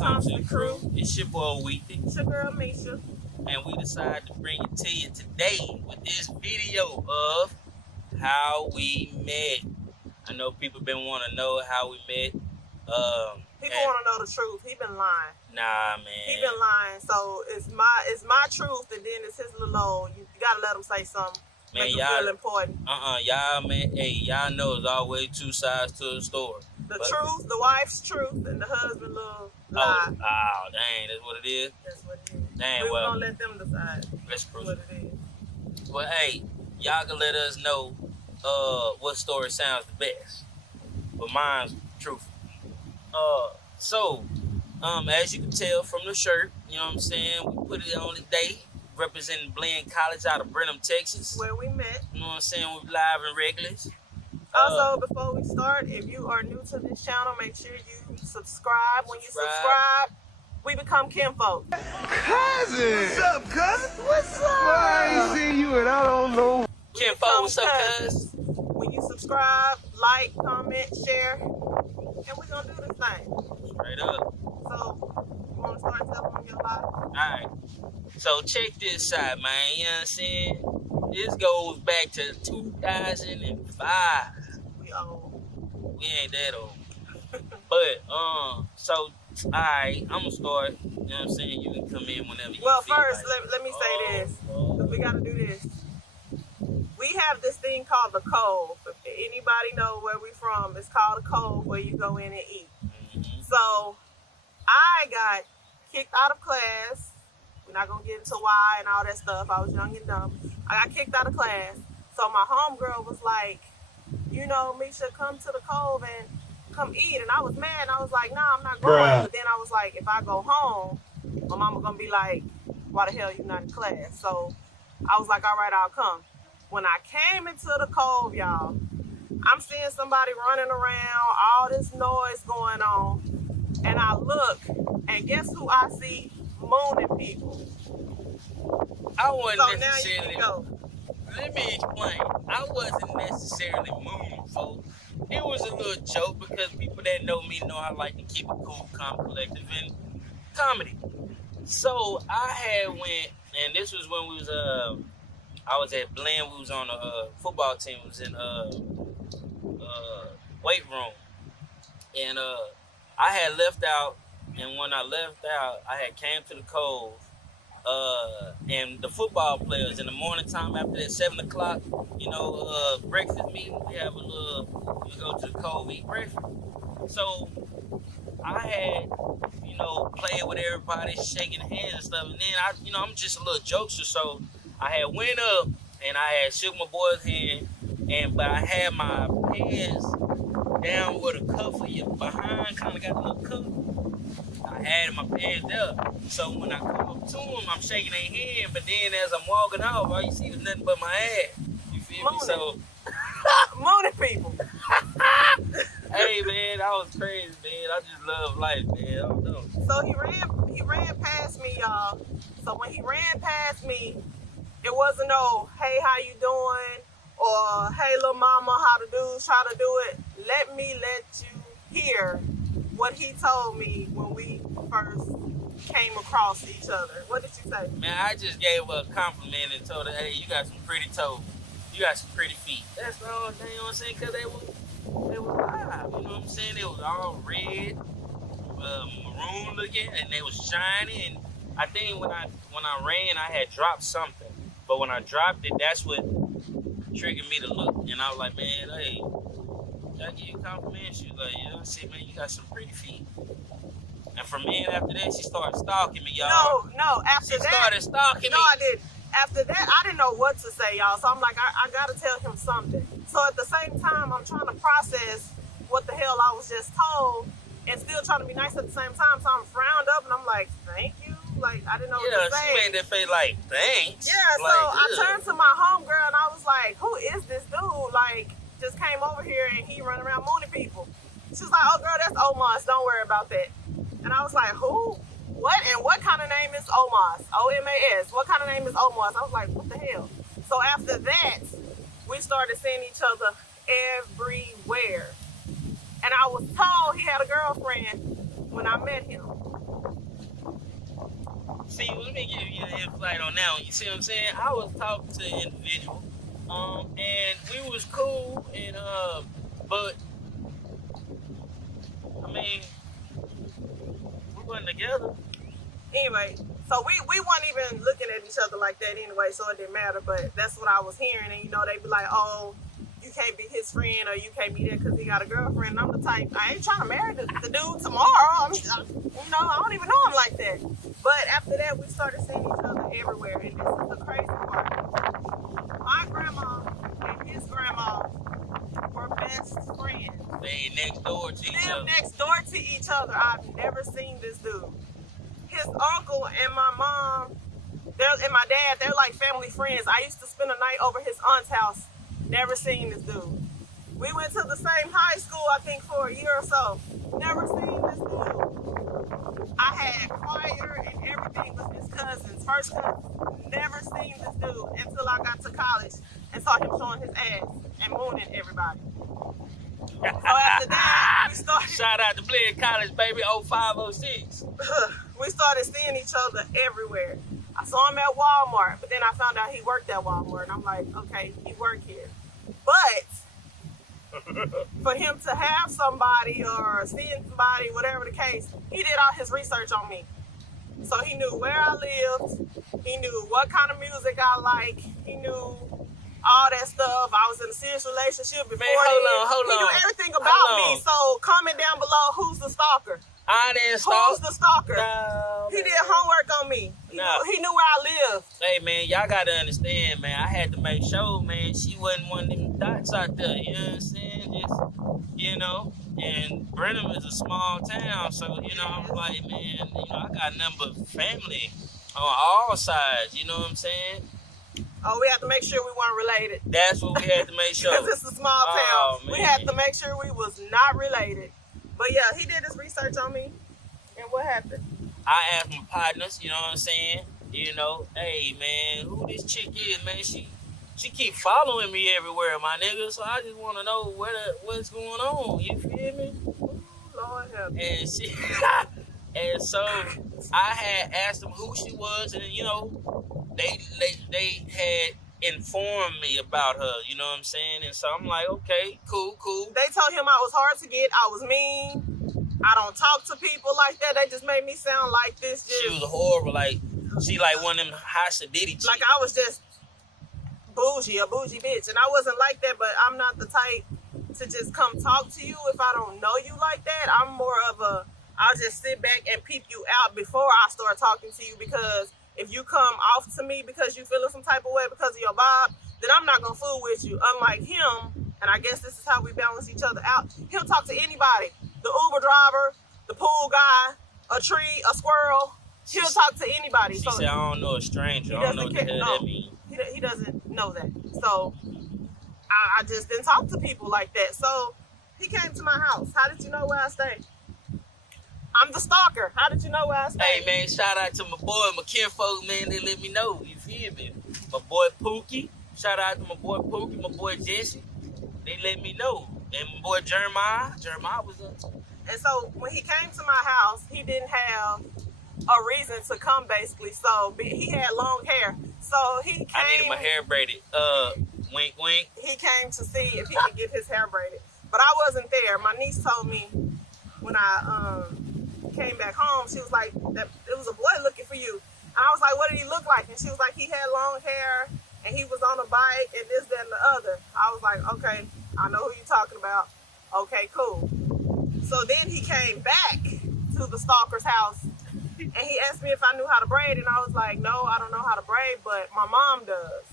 Thompson crew. It's your boy Weethy. It's your girl Misha. And we decided to bring it to you today with this video of how we met. I know people been wanting to know how we met. People want to know the truth. He been lying. Nah, man. He been lying. So it's my truth, and then it's his little old. You gotta let him say something. Man, make y'all him feel important. Y'all, man. Hey, y'all know it's always two sides to the story. The truth, the wife's truth, and the husband little lie. Oh, dang, that's what it is. That's what it is. Dang, We're well, gonna let them decide. Let's prove what it is. Well, hey, y'all can let us know what story sounds the best. But mine's truthful. So, as you can tell from the shirt, you know what I'm saying, we put it on today, representing Blinn College out of Brenham, Texas. Where we met. You know what I'm saying, we're live and regulars. Also, before we start, if you are new to this channel, make sure you subscribe. When you subscribe, we become kinfolk. Cousin! What's up, cousin? What's up? Well, I ain't seen you and I don't know. Kinfolk, what's up, cuz? When you subscribe, like, comment, share, and we're gonna do this thing. Straight up. So, you wanna start telling your life? Alright. So check this out, man. You know what I'm saying? This goes back to 2005. We old. We ain't that old. But, so, alright, I'm gonna start. You know what I'm saying? You can come in whenever you Well, feel first, like. let me say this. Because we gotta do this. We have this thing called the Cove. If anybody know where we from, it's called a Cove where you go in and eat. Mm-hmm. So, I got kicked out of class. We're not gonna get into why and all that stuff. I was young and dumb. I got kicked out of class. So my homegirl was like, you know, Misha, come to the Cove and come eat. And I was mad. And I was like, nah, I'm not going. Bruh. But then I was like, if I go home, my mama gonna be like, why the hell you not in class? So I was like, all right, I'll come. When I came into the Cove, y'all, I'm seeing somebody running around, all this noise going on. And I look, and guess who I see? Mooning people. I wasn't So now you necessarily. can go. Let me explain. I wasn't necessarily mooning, folks. It was a little joke because people that know me know I like to keep it cool, calm, collective, and comedy. So I had went, and this was when we was I was at Blinn. We was on a football team. We was in weight room, and I had left out. And when I left out, I had came to the Cove, and the football players in the morning time after that 7 o'clock, you know, breakfast meeting, we have a little, we go to the Cove, eat breakfast. So I had, you know, played with everybody, shaking hands and stuff, and then I'm just a little jokester, so I had went up and I had shook my boy's hand, but I had my pants down where the cuff of your behind kind of got a little cuff. I had my pants there. So when I come up to him, I'm shaking their hand, but then as I'm walking off, all you see was nothing but my ass. You feel me? So Mooning people. hey man, that was crazy, man. I just love life, man. I don't know. So he ran past me, y'all. So when he ran past me, it wasn't no, hey, how you doing? Or hey, little mama, how to do, try to do it. Let me let you hear what he told me when we first came across each other. What did you say? Man, I just gave her a compliment and told her, hey, you got some pretty toes. You got some pretty feet. That's the whole thing, you know what I'm saying? Because they were live, you know what I'm saying? They was all red, maroon looking, and they was shiny. And I think when I ran, I had dropped something. But when I dropped it, that's what triggered me to look. And I was like, man, hey, I give you compliments. She was like, yeah, see, man, you got some pretty feet. And from then after that, she started stalking me, y'all. No, after that. She started stalking me. No, I didn't. After that, I didn't know what to say, y'all. So I'm like, I got to tell him something. So at the same time, I'm trying to process what the hell I was just told and still trying to be nice at the same time. So I'm frowned up and I'm like, thank you. Like, I didn't know what to say. Yeah, she made that face like, thanks. Yeah, like, so I turned to my homegirl and I was like, who is this dude? Like, just came over here and he running around mooning people. She was like, oh girl, that's Omas, don't worry about that. And I was like, who? What? And what kind of name is Omas? O-M-A-S. What kind of name is Omas? I was like, what the hell? So after that, we started seeing each other everywhere. And I was told he had a girlfriend when I met him. see, let me give you an insight on that one. You see what I'm saying? I was talking to an individual, and we was cool, and but I mean, we wasn't together. Anyway, so we weren't even looking at each other like that anyway, so it didn't matter. But that's what I was hearing, and you know, they be like, "Oh, you can't be his friend, or you can't be there because he got a girlfriend." And I'm the type, I ain't trying to marry the dude tomorrow. You know, I don't even know him like that. But after that, we started seeing each other everywhere, and this is the crazy part. My grandma and his grandma were best friends. They next door to each other. Next door to each other. I've never seen this dude. His uncle and my mom, and my dad, they're like family friends. I used to spend a night over his aunt's house. Never seen this dude. We went to the same high school, I think, for a year or so. Never seen this dude. I had choir and everything with his cousins, first cousins. Never seen this dude until I got to college and saw him showing his ass and mooning everybody. So after that, we started. Shout out to Blinn College, baby, 0506. We started seeing each other everywhere. I saw him at Walmart, but then I found out he worked at Walmart, and I'm like, okay, he worked here. But for him to have somebody or seeing somebody, whatever the case, he did all his research on me. So he knew where I lived. He knew what kind of music I like. He knew all that stuff. I was in a serious relationship before. Man, hold on. He knew everything about me. So comment down below, who's the stalker? I didn't stalk. Who's the stalker? No, he did homework on me. He knew where I lived. Hey, man, y'all got to understand, man. I had to make sure, man, she wasn't one of them dots out there. You know what I'm saying? Just, you know, and Brenham is a small town. So, you know, I'm like, man, you know, I got a number of family on all sides. You know what I'm saying? Oh, we had to make sure we weren't related. That's what we had to make sure. Because it's a small town. Man. We had to make sure we was not related. But yeah, he did his research on me. And what happened? I asked my partners, you know what I'm saying? You know, hey, man, who this chick is, man? She keep following me everywhere, my nigga. So I just want to know what's going on. You feel me? Ooh, Lord help me. And so I had asked them who she was, and you know, they had informed me about her. You know what I'm saying? And so I'm like, okay, cool. They told him I was hard to get. I was mean. I don't talk to people like that. They just made me sound like this. She was horrible. Like she like one of them high sedity chicks. Like I was just a bougie bitch, and I wasn't like that. But I'm not the type to just come talk to you if I don't know you like that. I'm more of a I'll just sit back and peep you out before I start talking to you, because if you come off to me because you feeling some type of way because of your vibe, then I'm not gonna fool with you. Unlike him, and I guess this is how we balance each other out, he'll talk to anybody. The Uber driver, the pool guy, a tree, a squirrel. He'll talk to anybody. She said, I don't know a stranger. I don't know what the hell that means. He doesn't know that. So I just didn't talk to people like that. So he came to my house. How did you know where I stay? I'm the stalker. How did you know where I stay? Hey, man, shout out to my boy, my kinfolk, man. They let me know. You feel me? My boy Pookie. Shout out to my boy Pookie, my boy Jesse. They let me know. And my boy Jeremiah was up. And so when he came to my house, he didn't have a reason to come, basically. So he had long hair. So he came. I needed my hair braided. Wink, wink. He came to see if he could get his hair braided. But I wasn't there. My niece told me when I came back home, she was like, "There was a boy looking for you." And I was like, "What did he look like?" And she was like, "He had long hair, and he was on a bike, and this, that, and the other." I was like, "Okay, I know who you're talking about. Okay, cool." So then he came back to the stalker's house, and he asked me if I knew how to braid, and I was like, "No, I don't know how to braid, but my mom does."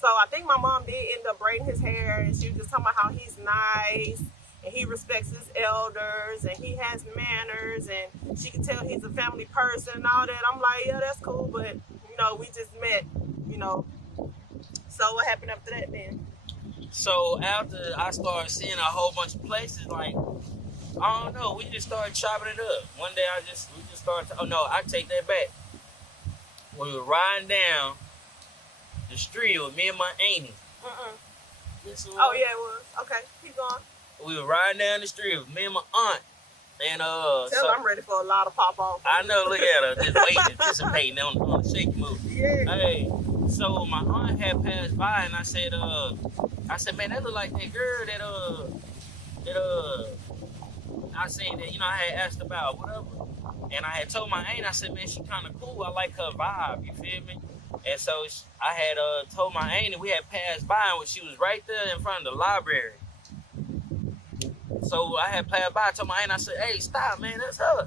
So I think my mom did end up braiding his hair, and she was just talking about how he's nice, and he respects his elders, and he has manners, and she can tell he's a family person and all that. I'm like, yeah, that's cool, but, you know, we just met, you know. So what happened after that then? So after I started seeing a whole bunch of places, like, I don't know, we just started chopping it up. One day we just started, oh no, I take that back. We were riding down the street with me and my auntie. Oh yeah, it was. Okay, keep going. We were riding down the street with me and my aunt. And Tell so her I'm ready for a lot of pop off. I know, look at her, just waiting, anticipating on the shake move. Yeah. Hey, so my aunt had passed by, and I said, man, that look like that girl that I seen that, I had asked about, whatever. And I had told my aunt, I said, man, she kind of cool. I like her vibe, you feel me? And so I had told my aunt, and we had passed by, and she was right there in front of the library. So I had passed by, I told my aunt, I said, hey, stop, man, that's her.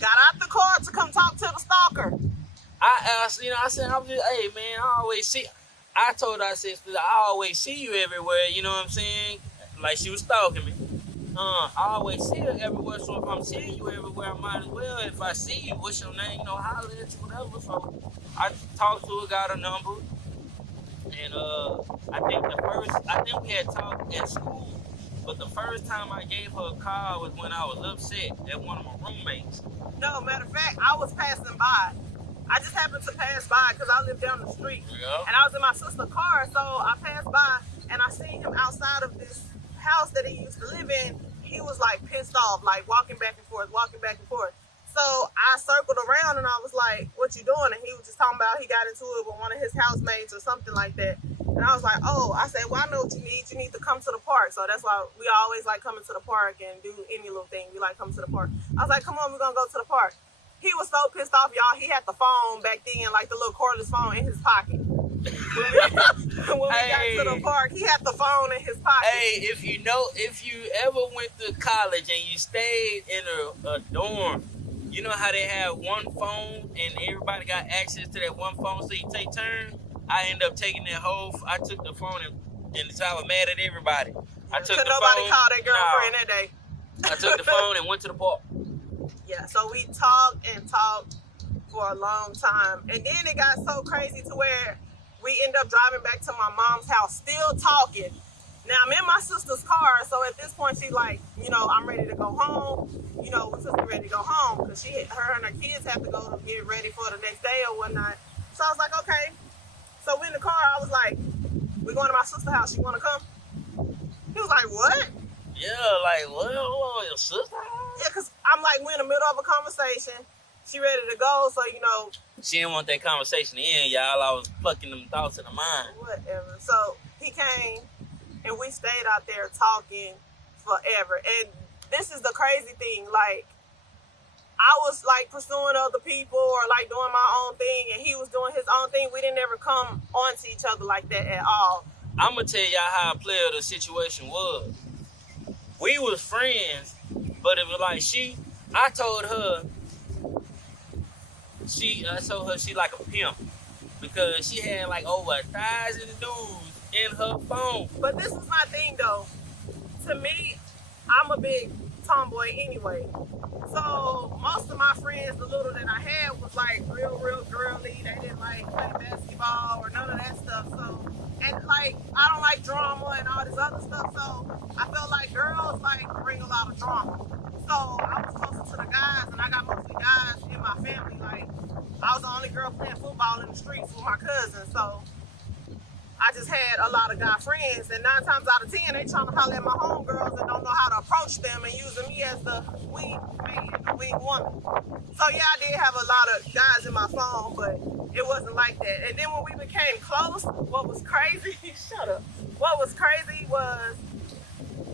Got out the car to come talk to the stalker. I said, hey, man, I told her, I said, I always see you everywhere, you know what I'm saying? Like she was stalking me. I always see her everywhere, so if I'm seeing you everywhere, I might as well. If I see you, what's your name? Holler at you, whatever. So I talked to her, got her number, and I think we had talked at school, but the first time I gave her a call was when I was upset at one of my roommates. No, matter of fact, I was passing by. I just happened to pass by because I live down the street, and I was in my sister's car, so I passed by, and I seen him outside of this house that he used to live in. He was like pissed off, like walking back and forth. So I circled around and I was like, what you doing? And he was just talking about he got into it with one of his housemates or something like that. And I was like, oh, I said, well, I know what you need. You need to come to the park. So that's why we always like coming to the park and do any little thing. We like coming to the park. I was like, come on, we're going to go to the park. He was so pissed off, y'all. He had the phone back then, like the little cordless phone in his pocket. When we got to the park, he had the phone in his pocket. Hey, if you ever went to college and you stayed in a dorm, you know how they have one phone and everybody got access to that one phone, so you take turns? I ended up taking that I took the phone and so I was mad at everybody. I took the nobody phone. called that girlfriend that day. I took the phone and went to the park. Yeah, so we talked for a long time. And then it got so crazy to where we end up driving back to my mom's house, still talking. Now, I'm in my sister's car, so at this point, she's like, I'm ready to go home. We're supposed to be ready to go home because her and her kids have to go to get ready for the next day or whatnot. So I was like, okay. So we in the car, I was like, we're going to my sister's house. You want to come? He was like, what? Yeah, like, what? Your sister? Yeah, because I'm like, we're in the middle of a conversation. She ready to go, so, She didn't want that conversation to end, y'all. I was plucking them thoughts in her mind. Whatever. So he came, and we stayed out there talking forever. And this is the crazy thing. Like, I was, like, pursuing other people or, like, doing my own thing, and he was doing his own thing. We didn't ever come on to each other like that at all. I'm going to tell y'all how player the situation was. We was friends, but it was like I told her she like a pimp because she had like over 1,000 dudes in her phone. But this is my thing though. To me, I'm a big tomboy anyway. So most of my friends, the little that I had was like real girly. They didn't like play basketball or none of that stuff. So, and like, I don't like drama and all this other stuff. So I felt like girls like bring a lot of drama. So I was closer to the guys, and I got mostly guys in my family. Like, I was the only girl playing football in the streets with my cousins. So I just had a lot of guy friends, and 9 times out of 10, they trying to holler at my homegirls and don't know how to approach them and using me as the wing man, the wing woman. So yeah, I did have a lot of guys in my phone, but it wasn't like that. And then when we became close, what was crazy, shut up. What was crazy was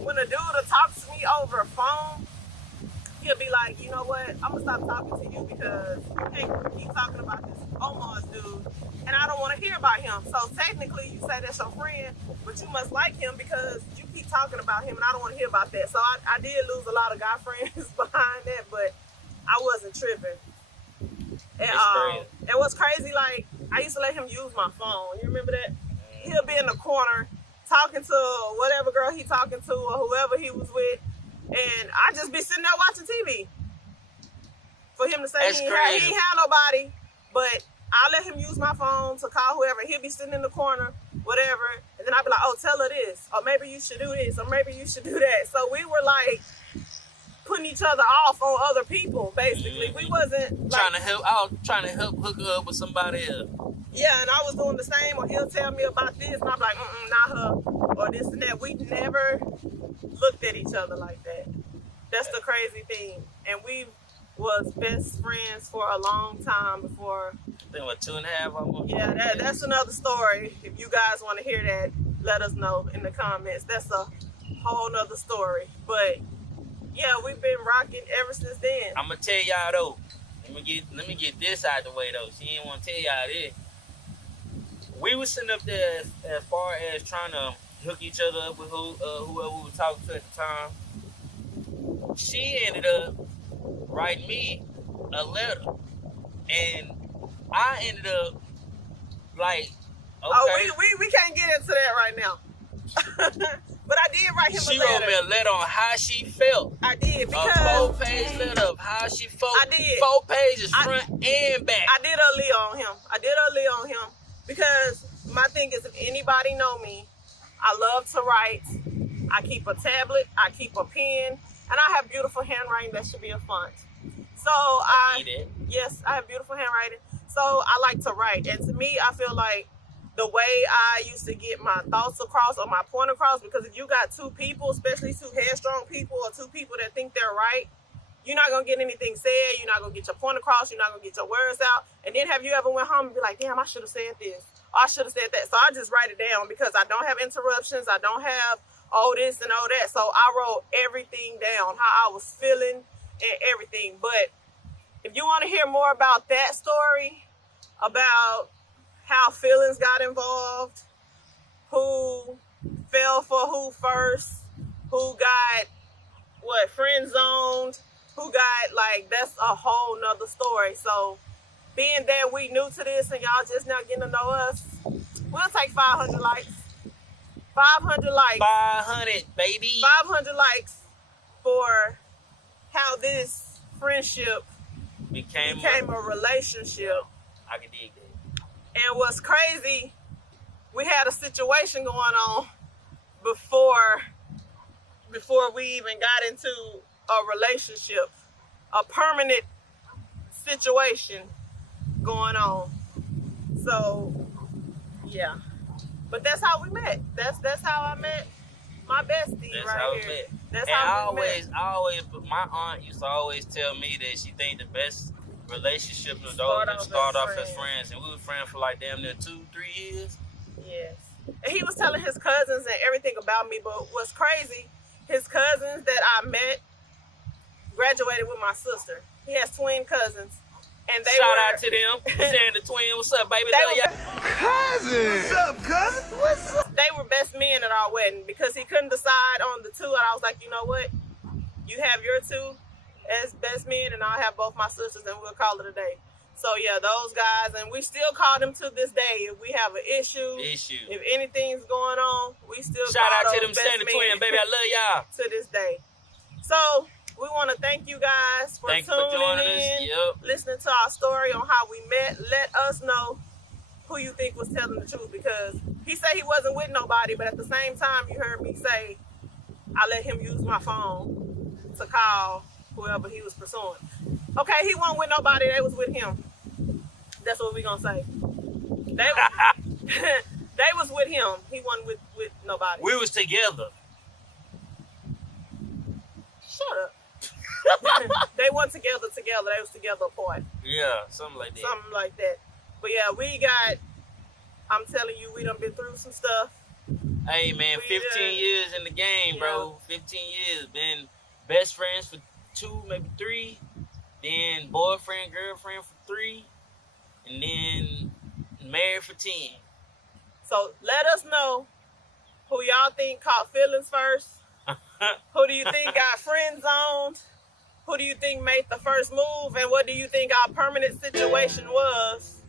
when a dude would talk to me over a phone, he'll be like, you know what, I'm gonna stop talking to you because you can't keep talking about this Omar's dude, and I don't want to hear about him. So technically, you say that's your friend, but you must like him because you keep talking about him, and I don't want to hear about that. So I did lose a lot of guy friends behind that, but I wasn't tripping. And it was crazy. Like, I used to let him use my phone. You remember that? He'll be in the corner talking to whatever girl he talking to or whoever he was with. And I just be sitting there watching TV. For him to say he ain't had nobody, but I let him use my phone to call whoever. He'll be sitting in the corner, whatever. And then I'll be like, oh, tell her this. Or maybe you should do this. Or maybe you should do that. So we were like putting each other off on other people, basically. Mm-hmm. We wasn't like, I was trying to help hook her up with somebody else. Yeah, and I was doing the same. Or he'll tell me about this, and I'm like, not her. Or this and that. We never looked at each other like that. That's the crazy thing. And we was best friends for a long time before. I think what, 2.5 almost? Yeah, that's another story. If you guys want to hear that, let us know in the comments. That's a whole nother story. But yeah, we've been rocking ever since then. I'm gonna tell y'all though. Let me get this out the way though. She didn't want to tell y'all this. We was sitting up there as far as trying to hook each other up with whoever we were talking to at the time. She ended up writing me a letter, and I ended up like, okay. Oh, we can't get into that right now. But I did write him a letter. She wrote me a letter on how she felt. I did, because a 4-page letter of how she felt. I did. 4 pages, front and back. I did a Leo on him. Because my thing is, if anybody know me, I love to write. I keep a tablet, I keep a pen, and I have beautiful handwriting that should be a font. So yes, I have beautiful handwriting. So I like to write. And to me, I feel like the way I used to get my thoughts across or my point across, because if you got 2 people, especially 2 headstrong people or 2 people that think they're right, you're not going to get anything said. You're not going to get your point across. You're not going to get your words out. And then have you ever went home and be like, damn, I should have said this. Or I should have said that. So I just write it down because I don't have interruptions. I don't have all this and all that. So I wrote everything down, how I was feeling and everything. But if you want to hear more about that story, about how feelings got involved, who fell for who first, who got friend zoned, who got that's a whole nother story. So being that we new to this and y'all just now getting to know us, we'll take 500 likes. 500 likes. 500, baby. 500 likes for how this friendship became a relationship. I can dig that. And what's crazy, we had a situation going on before we even got into a relationship, a permanent situation going on. So yeah, but that's how we met. That's how I met my bestie. That's right how here. we met. That's and how we met. I always, my aunt used to always tell me that she think the best relationship is those that start off as friends, and we were friends for like damn near 2-3 years. Yes, and he was telling his cousins and everything about me. But what's crazy, his cousins that I met graduated with my sister. He has twin cousins, and they shout out to them. Sharing the twin. What's up, baby? Cousin. What's up, cousin? What's up? They were best men at our wedding because he couldn't decide on the 2, and I was like, you know what? You have your 2 as best men, and I'll have both my sisters, and we'll call it a day. So yeah, those guys, and we still call them to this day. If we have an issue, if anything's going on, we still shout call out to those them Santa twin, baby. I love y'all to this day. So we want to thank you guys for tuning in, listening to our story on how we met. Let us know who you think was telling the truth, because he said he wasn't with nobody, but at the same time, you heard me say I let him use my phone to call whoever he was pursuing. Okay, he wasn't with nobody, they was with him. That's what we gonna say. They was with him. He wasn't with nobody. We was together. Shut up. They weren't together. They was together apart. Yeah, something like that. Something like that. But yeah, I'm telling you, we done been through some stuff. Hey man, 15 years in the game, bro. 15 years. Been best friends for 2, maybe 3. Then boyfriend, girlfriend for 3. And then married for 10. So let us know who y'all think caught feelings first. Who do you think got friend zoned? Who do you think made the first move? And what do you think our permanent situation was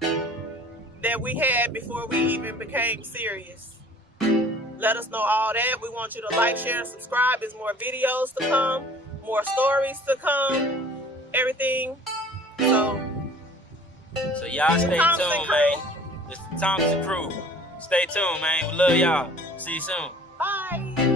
that we had before we even became serious? Let us know all that. We want you to like, share, and subscribe. There's more videos to come, more stories to come, everything. So y'all stay Thompson tuned, crew. man. It's the Thompson crew. Stay tuned, man. We love y'all. See you soon. Bye.